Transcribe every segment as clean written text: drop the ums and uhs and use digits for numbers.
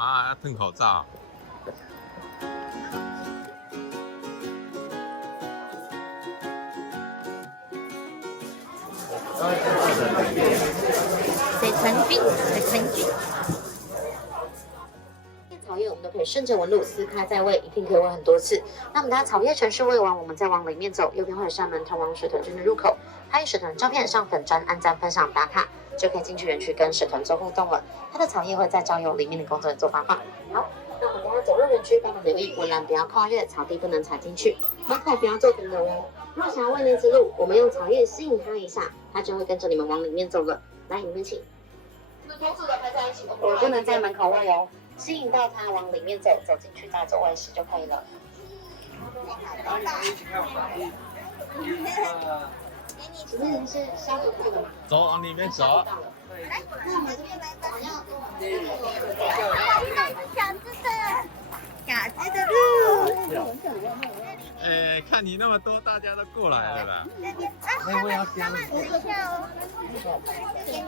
啊，要吞口罩。水城君，水城君。草叶我们都可以顺着纹路撕开再喂，一定可以喂很多次。那我们等下草叶全数喂完，我们再往里面走，右边会有扇门通往水豚君的入口，还有水豚照片上粉专按赞分享打卡，就可以进去园区跟水豚做互动了。它的草叶会在郊游里面的工作人员做发放。好，那我们等下走入园区，帮忙留意围栏不要跨越，草地不能踩进去，门口不要做停留哦。如果想要喂那只鹿，我们用草叶吸引它一下，它就会跟着你们往里面走了。来，里面请。同组的排在一起，我不能在门口喂哦。吸引到它往里面走，走进去带走喂食就可以了。请问您是消毒过的吗？走，往里面走。来，那我们这边来吧。小只的鹿。看你那么多，大家都过来了啦。那我要加慢吃一下哦。给你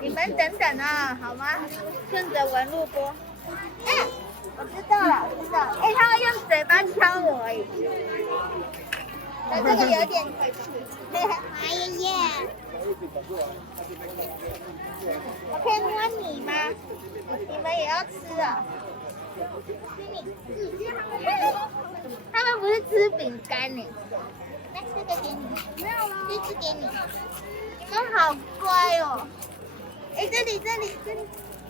你们等等啊，好吗？顺着纹路播。我知道了，我知道了。他会用嘴巴敲我而已。这个有点可惜。哎呀！我可以摸你吗？你们也要吃啊？他们不是吃饼干呢。来，这个给你。没有了。这只给你。你们好乖哦。这里。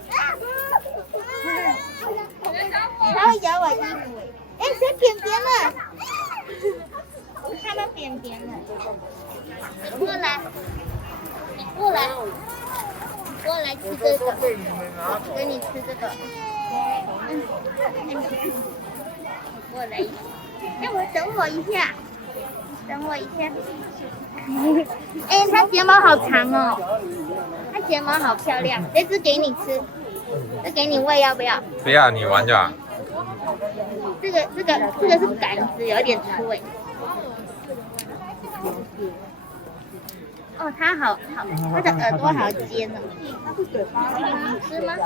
它会咬我衣服。谁扁扁了？他们扁扁了。你过来，过来吃这个，给你吃这个。过来，等我一下。它睫毛好长哦，它睫毛好漂亮。这只给你吃，这给你喂，要不要？不要，你玩就好。这个是杆子，有点粗哎。哦，它的耳朵好尖哦。吃吗？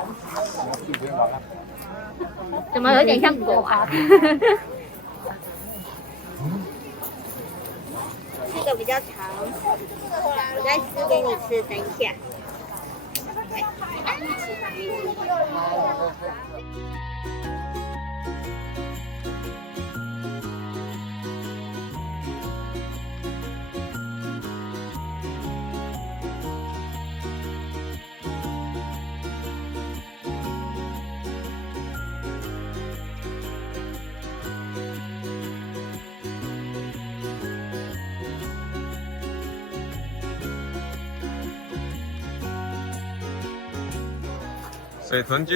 怎么有点像狗啊？这个比较长，我再撕给你吃，等一下。水豚君。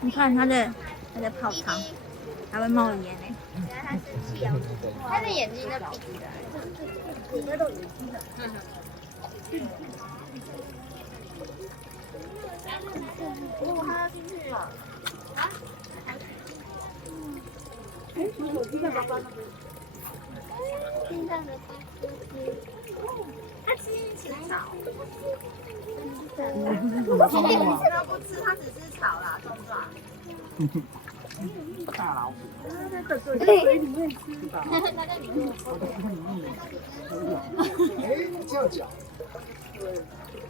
你看它的泡汤，还会冒烟呢。它生气哦，它的眼睛都闭起来，里面都有眼睛的。它要进去了。啊？你手机在爸爸那边。地上的它吃草。它不吃，它只吃草啦，壮壮。大老虎。它在水里面吃的。它在里面。这样讲。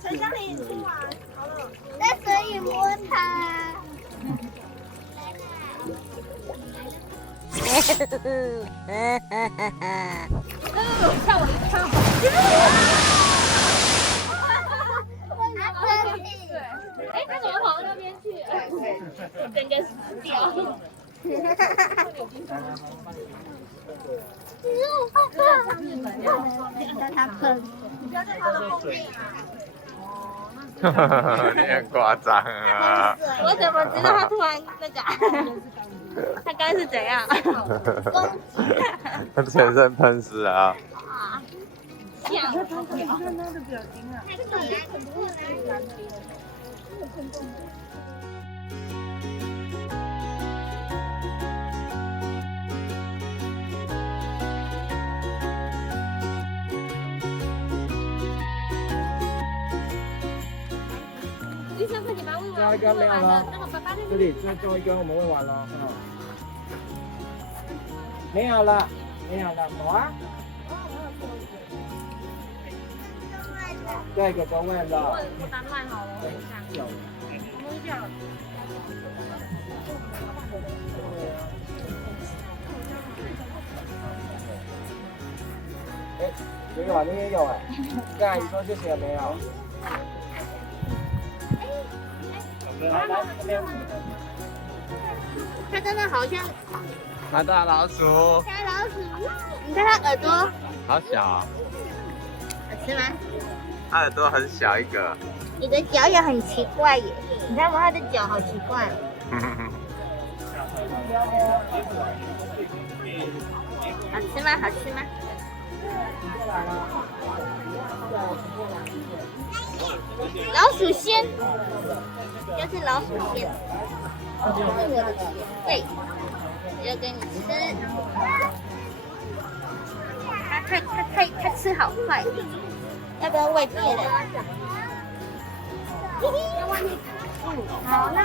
陈香玲，你出来，好了，在水里摸它。吓我一跳！他怎么跑到那边去？整个死掉。让他喷，你不要在他的后面啊！你很夸张啊！我怎么知道他突然那个？他刚是怎样？他全身喷湿啊！你看他的表情啊。医生快点把它喂完。最后一根没有了，那个爸爸这里最后一根我们喂完了，看到吗？没有了，没有了，好啊。对，哥哥喂了。我单卖好了，我想。我们这样。哎，没有啊，你也有哎。跟阿姨说谢谢没有？来这边。它真的好像大大老鼠，小老鼠，你看它耳朵，好小、好吃吗？它耳朵很小一个。你的脚也很奇怪耶，你看吗？它的脚好奇怪。好吃吗？好吃吗？老鼠仙，就是老鼠仙，这是我的学费，我要给你吃。它吃好快，要不要喂别人？好，那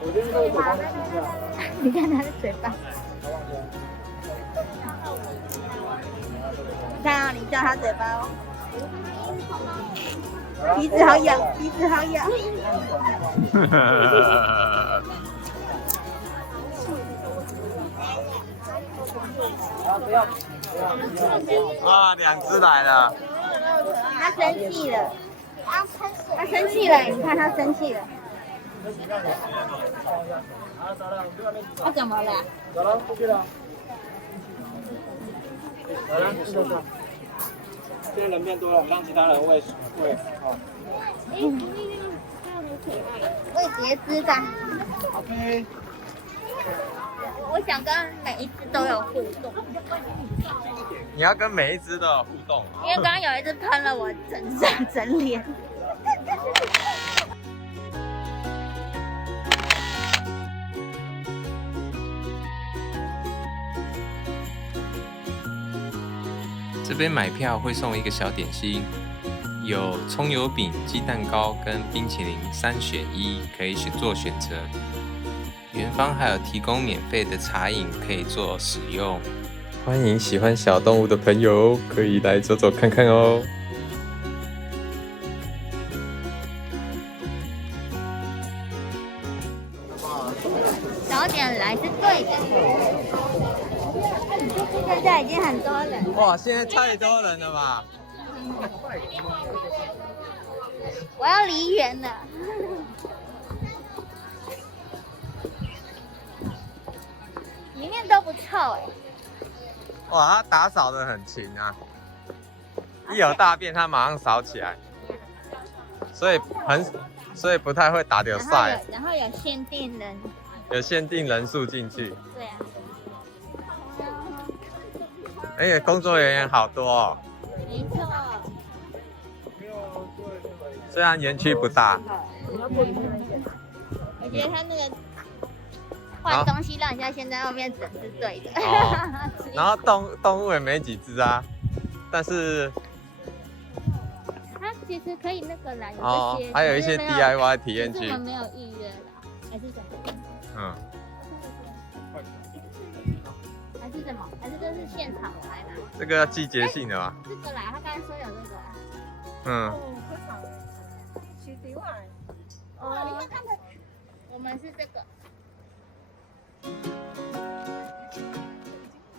我这个嘴巴的形象。你看它的嘴巴，你看啊，你叫它嘴巴哦。鼻子好痒，鼻子好痒。啊，不要，啊，2只来了。它生气了，它生气了，你看它生气了。它怎么了？走了，出去了。好了，是的，是。现在人变多了，让其他人喂。好。喂别只的。 OK。我想跟每一只都有互动，你要跟每一只都有互动，因为刚刚有一只喷了我整身整脸。这边买票会送一个小点心，有葱油饼、鸡蛋糕跟冰淇淋3选1，可以做选择。园方还有提供免费的茶饮可以做使用。欢迎喜欢小动物的朋友可以来走走看看哦。早点来是对的。现在已经很多人。哇，现在太多人了吧？我要离园了。里面都不臭哎。哇，他打扫的很勤啊，一有大便他马上扫起来，所以不太会打掉晒。然后有限定人。有限定人数进去。对啊。而且工作人员好多哦。没错。虽然园区不大。我觉得他那个换东西让人家先在后面整是对的。然后动物也没几只啊，但是它其实可以那个啦，有这些，还有一些 DIY 体验区。我们没有预约啦，还是怎么？嗯。还是什么？还是这是现场来的？这个季节性的吧？这个啦，他刚才说有这个。嗯。哦，我们是这个。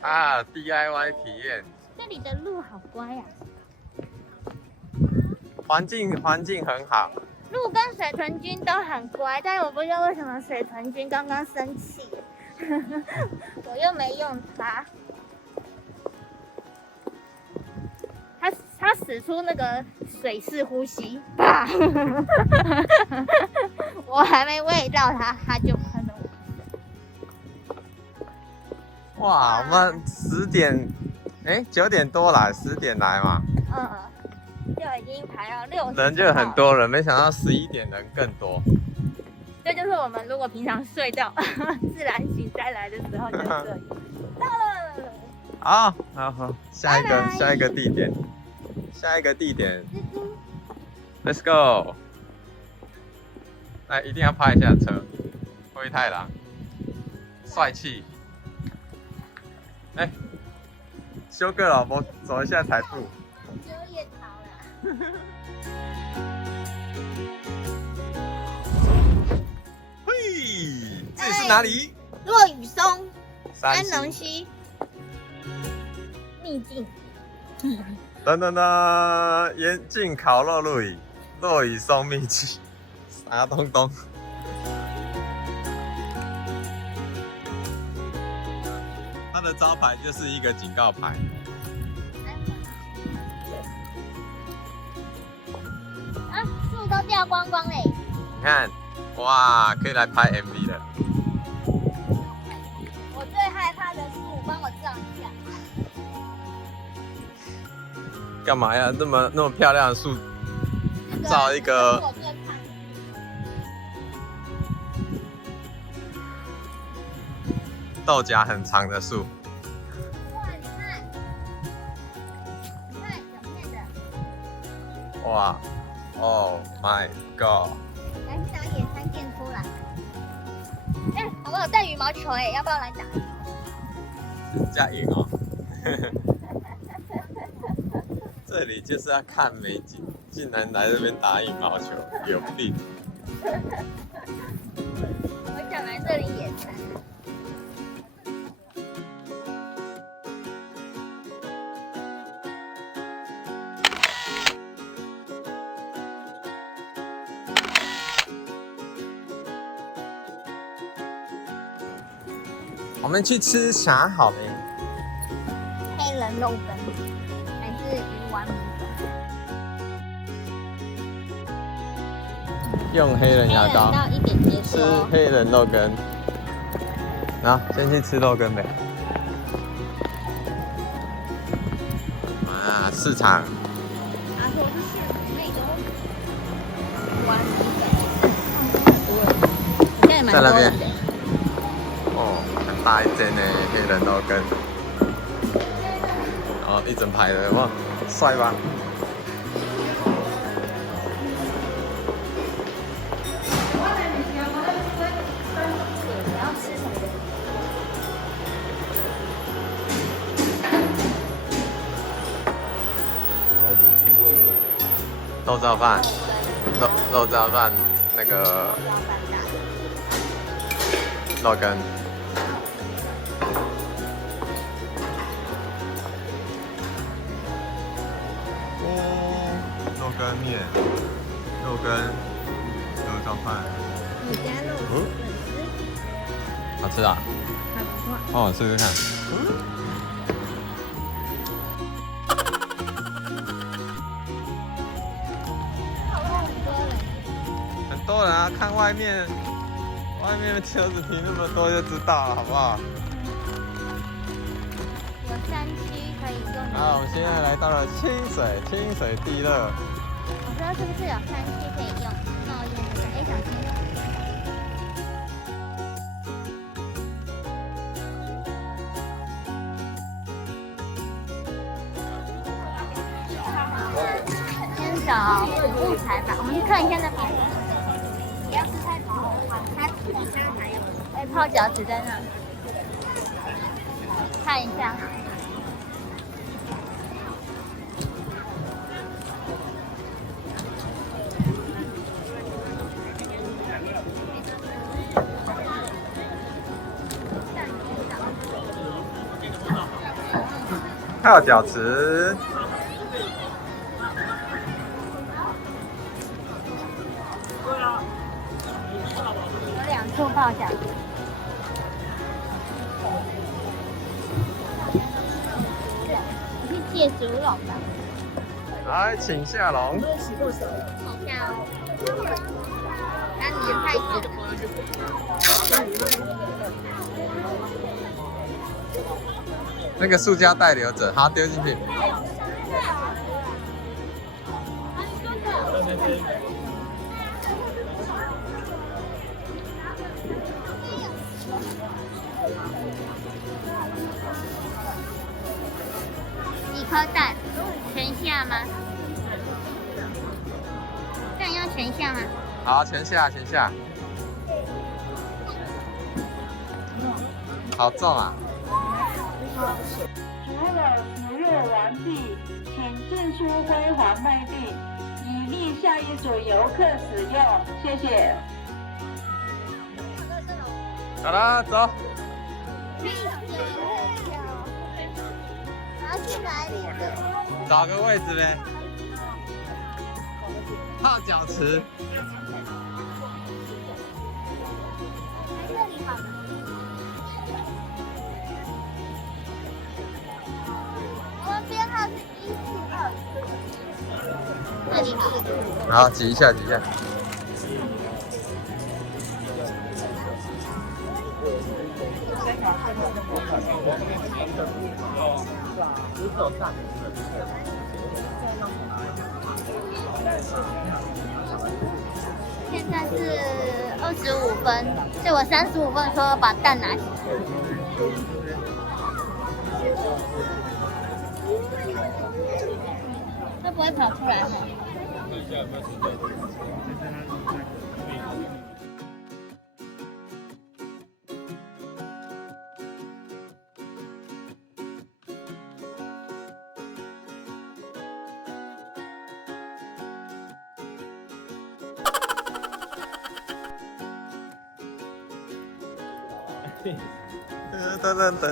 啊 ，DIY 体验。这里的鹿好乖呀。环境很好。鹿跟水豚君都很乖，但是我不知道为什么水豚君刚刚生气，我又没用它。它使出那个水式呼吸，啪！我还没喂到它，它就喷了我。哇，我们9点多来，10点来嘛。就已经排到60。人就很多人，没想到11点人更多。这就是我们如果平常睡到自然醒再来的时候就这里。到了。好，好，下一个地点，Let's go。来，一定要拍一下车，灰太狼，帅气。哎，修个老婆走一下台步。就也逃了。嘿，这里是哪里？落雨松、山安农溪秘境。噔噔噔，盐镜烤肉露营，落雨松秘境，啥东东？它的招牌就是一个警告牌。啊，树都掉光光嘞！你看，哇，可以来拍 MV 了。我最害怕的树，帮我照一下。干嘛呀？那么漂亮的树，照一个我最怕。豆荚很长的树。哇，你看，整片的。哇 ，Oh my god！来去打野餐垫出来。哎，我们有带羽毛球哎，要不要来打？加赢哦。这里就是要看美景，竟然来这边打羽毛球，有病！我想来这里野餐。我们去吃啥好呢？黑人肉羹还是鱼丸米粉？用黑人牙膏到1点结束吃哦。黑人肉羹。然后先去吃肉羹呗。啊，市场。他说是那个鱼丸米粉，现在也蛮多人的。哦，很大一间呢，黑人肉羹。然后一整排的，哇，帅吧？肉燥饭，肉燥饭那个肉羹。肉羹面、肉羹、肉燥饭，你家肉粉丝好吃啊！还不错。哦，试试看。很多人啊，看外面车子停那么多就知道了，好不好？有山区可以用。好，我们现在来到了清水地热。我说是不是有山区可以用？那我用这个 A 小心。先找木材吧，我们去看一下那边。不要吃太饱，它泡脚趾在那，看一下。泡脚池。有2处泡脚池。我去借竹篓吧。来，请下笼。好下哦。那你的太子。那个塑胶袋留着，好丢进去。几颗蛋，全下吗？蛋要全下吗？好，全下，全下。好重啊！所有使用完毕，请进出归还内地，以利下一组游客使用。谢谢。好了，走。要去哪里的？找个位置呗。泡脚池。这里好了。我们编号是142。这里好。好，挤一下，挤一下。现在是25分，所以我35分说把蛋拿起来。会不会跑出来？噔噔噔。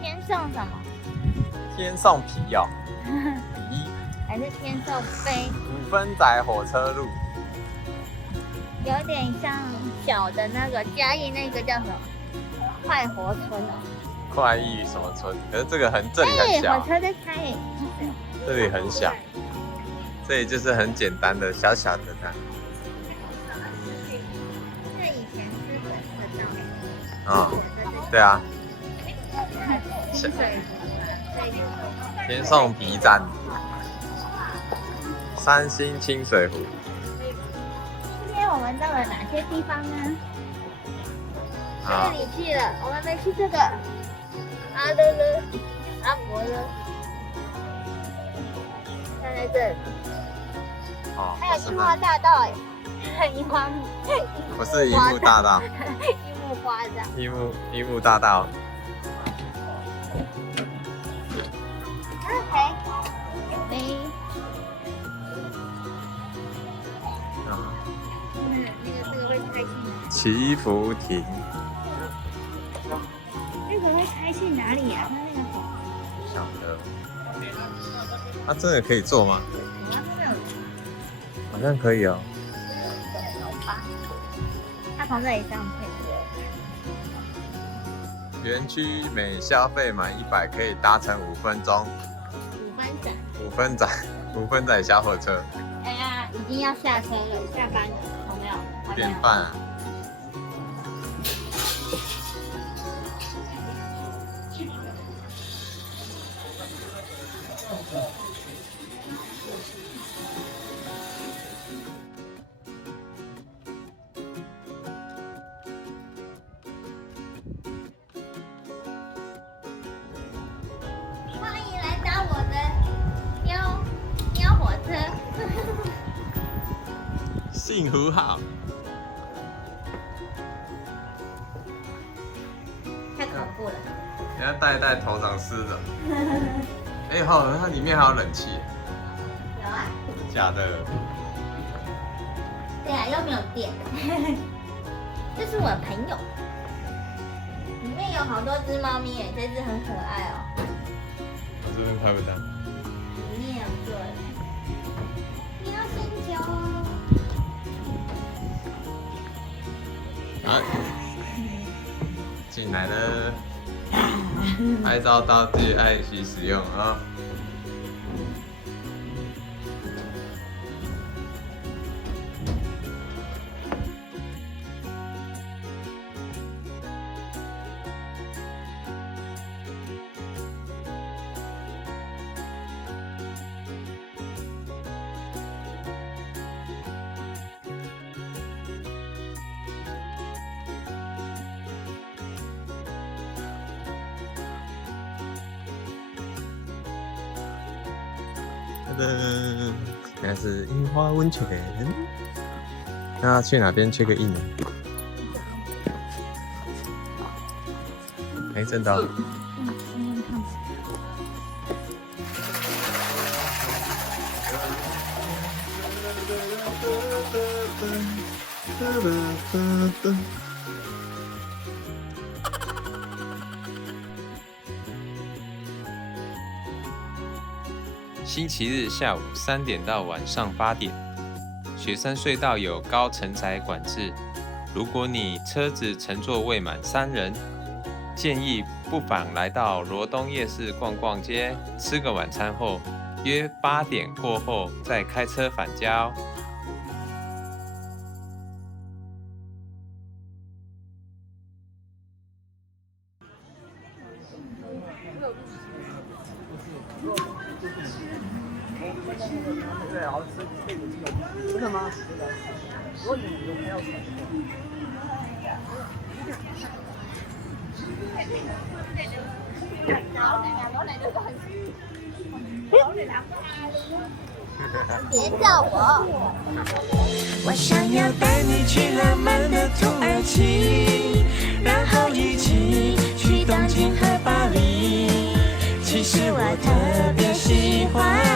天送什么？天送皮哦，皮还是天送飞？ 5分仔火车路，有点像小的那个嘉义那个叫什么快活村哦。快意什么村？可是这里很小火，车在开耶。这里很小，这里就是很简单的小小的它。这以前是粉色的。啊、对啊，清水。天送皮站，三星清水湖。今天我们到了哪些地方呢？啊这里去了，我们没去这个。阿乐乐，阿伯乐，站在这里。哦，还有樱花大道哎，樱花，不是樱木大道，樱木花的。樱木大道。 OK，没。这个会开去哪？祈福亭。这个会开去哪里啊？它那个好。不晓得。它真的可以坐吗？好像可以哦。它从这里上去。园区每消费满100可以搭乘5分钟。 5分仔小火车。哎呀，已经要下车了，下班了，有没有？ 5点半啊。欢迎来搭我的喵火车。幸福号。太恐怖了。你要带头长湿的。哎，好，它里面还有冷气。有啊。假的。对啊，又没有电。这是我的朋友，里面有好多只猫咪耶，这只很可爱哦。我这边拍不到。里面有个喵星球。啊，进来了。拍照道具爱惜使用啊。噔，现在是樱花温泉。那去哪边check in呢？哎，真的。星期日下午3点到晚上8点，雪山隧道有高承载管制。如果你车子乘坐未满3人，建议不妨来到罗东夜市逛逛街，吃个晚餐后，约8点过后再开车返家哦。真的吗？如果你有朋友别叫我。我想要带你去浪漫的土耳其，然后一起去东京和巴黎。其实我特别喜欢